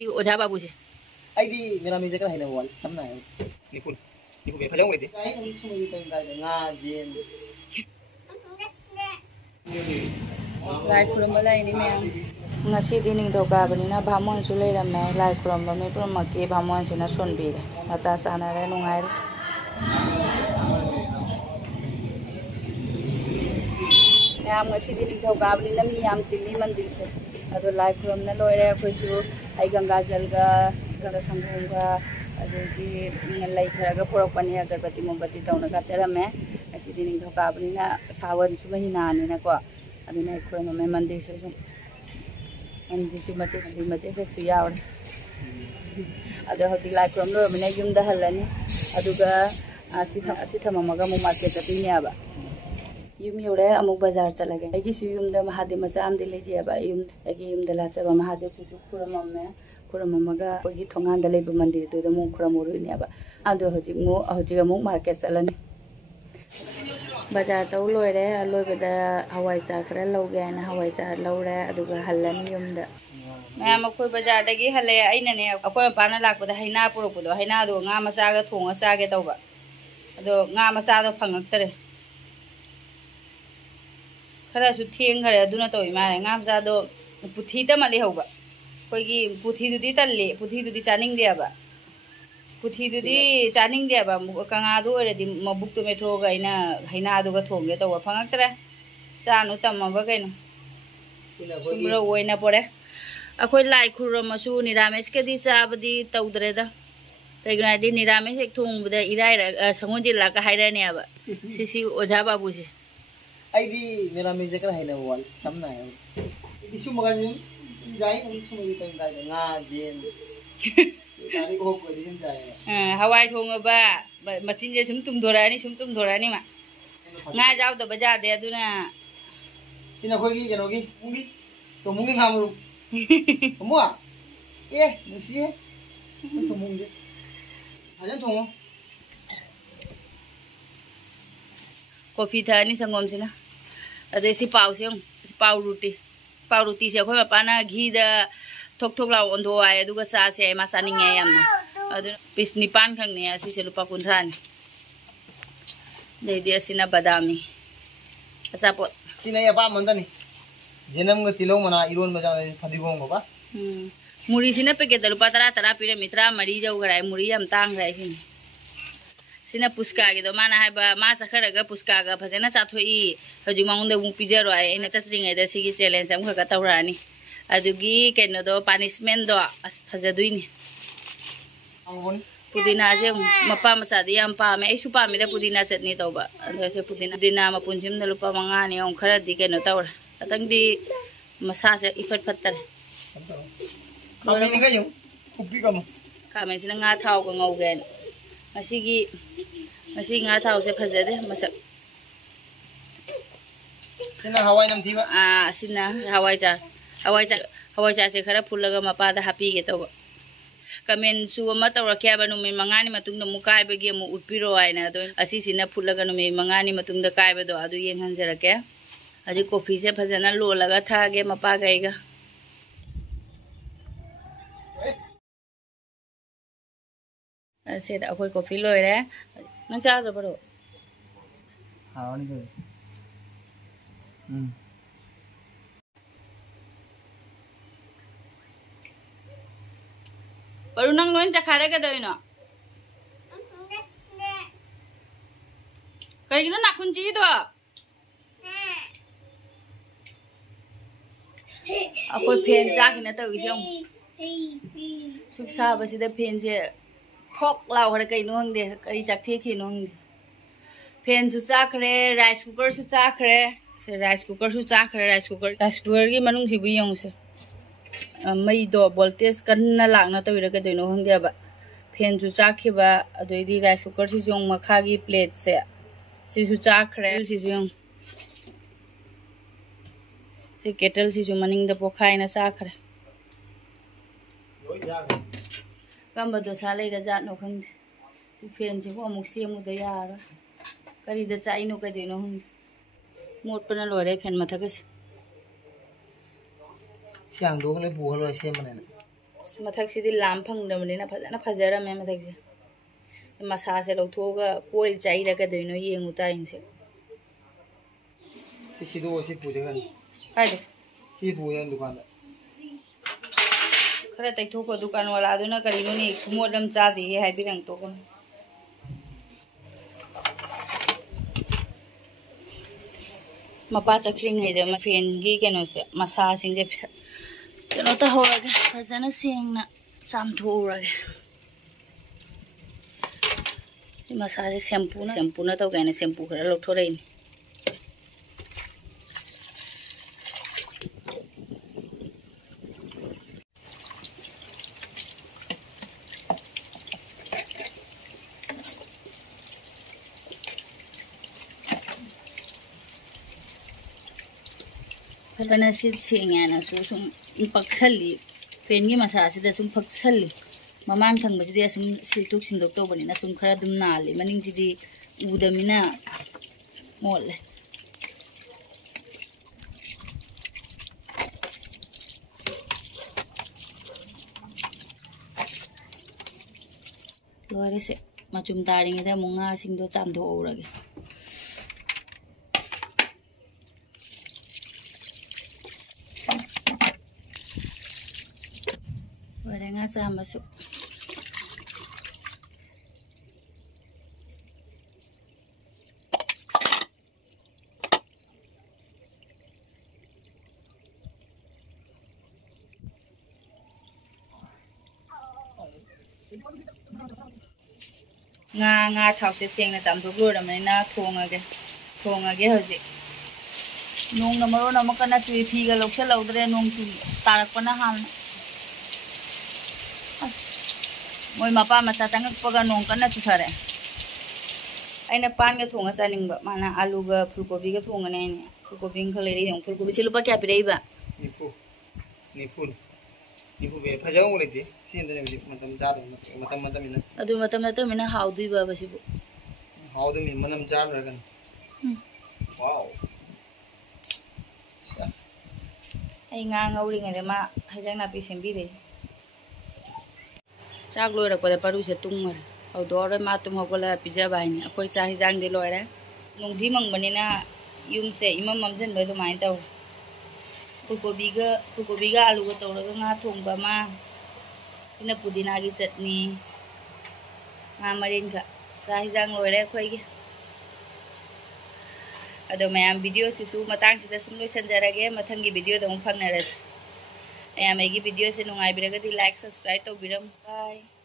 ओझा बाबू से आईदी मेरा म्यूजिक का है ना वाल समना है निपुल बे फजों रे गाय उन सुमई टाइम गाय nga जेन लाइ खुरम लाइनी मैम ngasi ning thoka banina bhamon su leiramne lai khuram ba me purmaki bhamon sina sonbire mata sanare nungai ma'am ngasi ning thoka banina mi yam tili mandir se ado lai khuram na loire khoi su ai ganga jal ga ganga sanghum ga adegi lai kharaga porokpani agarbati mombati tauna ka charame ngasi ning thoka banina sawan su mahina ni na ko aduna khuram me mandir se अंदिसु मचे मचे फेक्सु यावरे अदो हति लाइ क्रम लो मने युमदा हल्लानी अदुगा आसि थममगा मु market चतिनियाबा yum योरे अमुक बाजार चलगे आइगी सु युमदा महादेव मचा आमदे लेजेबा युम आइगी युमदा लाचबा महादेव किसु खुरममगा ओगी थोंगांदा लेबा मंदिर तो मु खुरमोरुनियाबा अदो हजिगा मु मार्केट चलनी बाजार तौ लोरे लोबदा हवाई चा खरा लौगे ना हवाई चा लौरे अदुगा हल्लन युमदा मैम अखोय बाजार दगी हले आइनने अखोय पाना लाकबदा हैना पुरकबदो हैना दो nga masaga thonga saage tawba ado nga masado phangaktere khara su thieng khare aduna toy mare nga masado puthi ta mali hoba koigi puthi dudi talle puthi dudi chaning deaba पुथी दुदी चानिंग देबा कंगा दो रेदी मबुक तो मेथो गाइना हैना दुगा थोंगे तो फंगक्तरे चानु तमबा कइनो सिमरो ओइना परे अखोय लाइ खुरमसु निरामेश केदी चाबदी तौद्रेदा तैगनादी निरामेश एक थोंबदा इराय संगोजिला का हाइराने आबा सिसी ओझा बाबू से आईदी मेरा म्यूजिक का है ना वाल समना है इशु मगाजिम जाई उन सुमई टाइम गाय nga जेन हवाई थोंगबा मचिन सुम तुम धोरानी मा nga जाव द बजा दे अदुना सिना खोगी केनोगी मुंगी तो मुंगी खामरु मुआ ए मुसी तो मुंगी हजन थोंगो कॉफी थानी संगम सिना अदे सि पाव से पाव रोटी से खोय पाना घी द थोक थोक लाव ओंदो आय दुगा सा से मा सानिंगे यामना अदु पिस निपान खंगने असि से रुपा 15 देदि असिना बदामी असापो सिना या पा मंदनी जेनम ग तिलो मना इरोन मजा फदिगोंग बा मुरी सिना पैकेट रुपा 13 पिरे मित्रा मरी जाउ गराय मुरी याम तांग राय सिना पुस्का गे दो माना हाय बा मा सखरगा पुस्का गा फजेना चाथोई हजु मांगदे मु Pizarro I Anna चत्रिंगे the सिगी challenge हम खका तवरानी अदुगी केनो दो पनिशमेंट दो अस फजदुइनी पुदीना जे मपा मसादी याम पामे आइसु पामे द पुदीना चटनी तौबा अदसे पुदीना मपुनसिम द रुपा 5 नि ओं खरदी केनो तौरा अतंगदी मसा से इफट फत्तरे कामेनि गयु कुपी कम कामेसिना nga थाव को ngौगेन मसी nga थाव से फजदे मसक सिना हवाई नम थीबा सिना हवाई चा से खरा फुलगा मपादा हापी गे तब कमेन सु अमा तौरके बा नुमे मंगानी मतुंग मु कायबगे मु उटपिरो आइना दो असि सिना फुलगा नुमे मंगानी मतुंग द कायबदो अदु येंहनजरके अजि कॉफी से फजना लोलगा थागे मपा गइगा से अखोय कॉफी लोइरे नंग चादो बरो हावनी जो baru nang loin cakhare ka doino kai gino nakunci do akoi pen ja kina taw isong suksa ba sida pen je phok law hare kai no hangde kai chak the khi no hangde pen su cha khare rice cooker su cha khare se rice cooker gi manung si bu yong se मई दो voltage कन्ना लागना तविरा के दोनो हंगदेबा fan सु चाखिबा अदोइदी rice cooker सि जों मखागी plate से सिसु चाखरे सिसु जों से केटल सिसु मनिंग द पोखाइना चाखरे कम्बा दो सा लेदा जात नो खंगदे फैन से को अमुक सेमु द यारा करी द चाइनो के दोनो हंगदे मोटपना लोरे फैन मथकस siang dong le buah lo sih mana मथक्सिदी लाम फंगदबनिना फजना फजरमे मथक्से मसासे लौथोगा कोइल चाइरगदोइनो येंगु ताइनसे सिदो से पूजे गन काइदे सी पूजे दुकान खरा तैथोको दुकान वाला दुना करिनो नि मोदम चादे हाइबिरंग तोकन मपा चक्रिंगैदे फेनगी केनोसे मसा सिंजे केनो ता होरगे फजना सेंगना चामथोरगे मसाजे शैम्पू ना तो कहने शैम्पू खरा लौथोरैनि फजना से सेंगना सुम पक्सली पेन की मसा से सुम पक्सली ममान थंगबसिदि असुम सितुक सिंदोक तोबनिना सुम खरा दुम नाली मनिंगसिदि उदमिना मोले लोरे से मचुम तारिंगदा मुंगा सिंदो चामदो औरगे वरेंगा चामसु nga thau se sengna tam do gro ram na thonga ge hoji nong na maro na makana tui phi ga lok se lodre nong tu tarak pana han moi mapa ma sa tangak paga nong kana chu thare aina pan ga thonga saning ba mana alu ga fulgobi ga thonga ne fulgobi khale ri yong fulgobi se lupa kya pirei ba nifu be phajang mo leti sindane bi matam jado matam ina adu matam na to mina haudui ba basibu haudu mi manam jar ragan wow ai nga ngauri ngai ma hajang na pi sembi de chak loi rak pada paru se tungmar au dor ma tum hogola pizza bai ni akoi cha hijang de loi ra nong di mang bani na yum se imam mamjen bai do mai taw फुलकोबी का आलू का तौरगा nga thongba ma sina pudina gi chutney nga marin ka sa hijang loire khoi gi ado mayam video sisu matang sida sum loi sanjarage mathang gi video da phangnaras ayam gi video se nungai biraga di like subscribe to biram bye